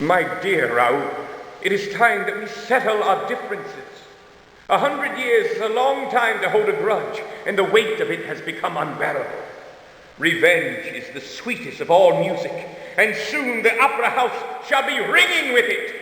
My dear Raoul, it is time that we settle our differences. 100 years is a long time to hold a grudge, and the weight of it has become unbearable. Revenge is the sweetest of all music, and soon the opera house shall be ringing with it.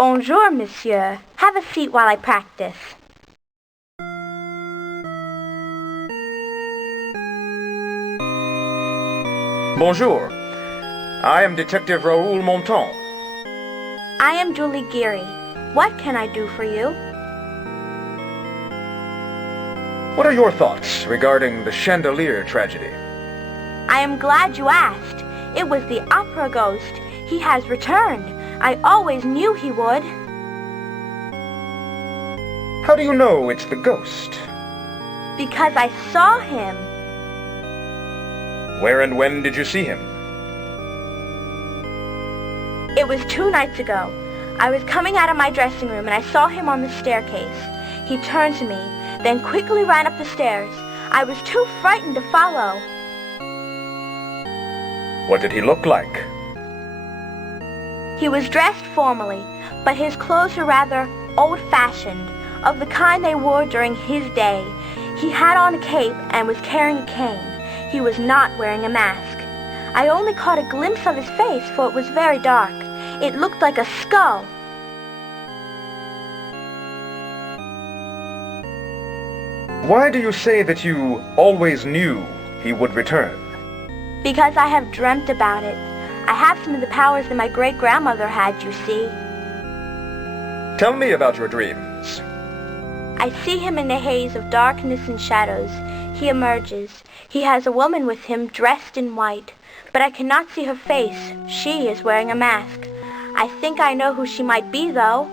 Bonjour, monsieur. Have a seat while I practice. Bonjour. I am Detective Raoul Monton. I am Julie Geary. What can I do for you? What are your thoughts regarding the chandelier tragedy? I am glad you asked. It was the opera ghost. He has returned. I always knew he would. How do you know it's the ghost? Because I saw him. Where and when did you see him? It was 2 nights ago. I was coming out of my dressing room and I saw him on the staircase. He turned to me, then quickly ran up the stairs. I was too frightened to follow. What did he look like? He was dressed formally, but his clothes were rather old-fashioned, of the kind they wore during his day. He had on a cape and was carrying a cane. He was not wearing a mask. I only caught a glimpse of his face, for it was very dark. It looked like a skull. Why do you say that you always knew he would return? Because I have dreamt about it. I have some of the powers that my great-grandmother had, you see. Tell me about your dreams. I see him in the haze of darkness and shadows. He emerges. He has a woman with him dressed in white, but I cannot see her face. She is wearing a mask. I think I know who she might be, though.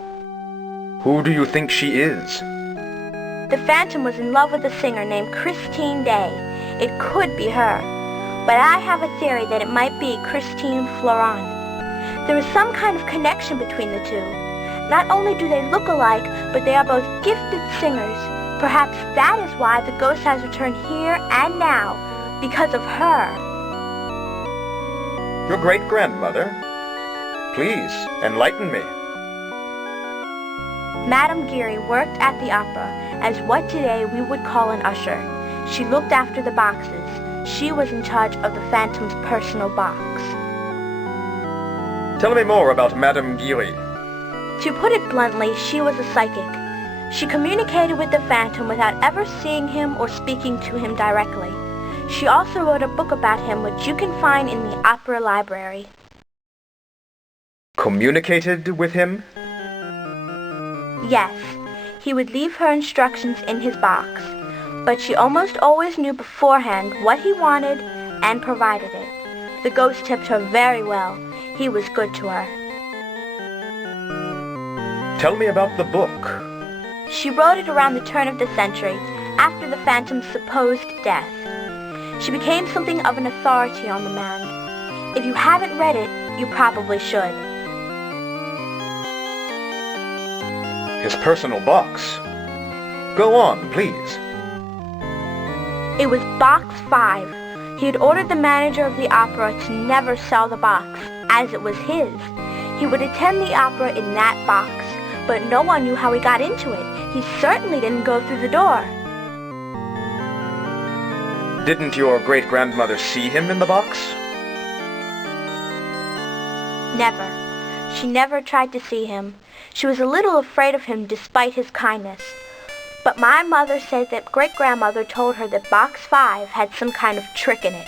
Who do you think she is? The Phantom was in love with a singer named Christine Day. It could be her, but I have a theory that it might be Christine Florin. There is some kind of connection between the two. Not only do they look alike, but they are both gifted singers. Perhaps that is why the ghost has returned here and now, because of her. Your great-grandmother? Please, enlighten me. Madame Geary worked at the opera as what today we would call an usher. She looked after the boxes. She was in charge of the Phantom's personal box. Tell me more about Madame Geary. To put it bluntly, she was a psychic. She communicated with the Phantom without ever seeing him or speaking to him directly. She also wrote a book about him which you can find in the opera library. Communicated with him? Yes, he would leave her instructions in his box, but she almost always knew beforehand what he wanted and provided it. The ghost tipped her very well. He was good to her. Tell me about the book. She wrote it around the turn of the century, after the Phantom's supposed death. She became something of an authority on the man. If you haven't read it, you probably should. His personal box. Go on, please. It was Box 5. He had ordered the manager of the opera to never sell the box, as it was his. He would attend the opera in that box, but no one knew how he got into it. He certainly didn't go through the door. Didn't your great-grandmother see him in the box? Never. She never tried to see him. She was a little afraid of him despite his kindness. But my mother said that great-grandmother told her that Box 5 had some kind of trick in it.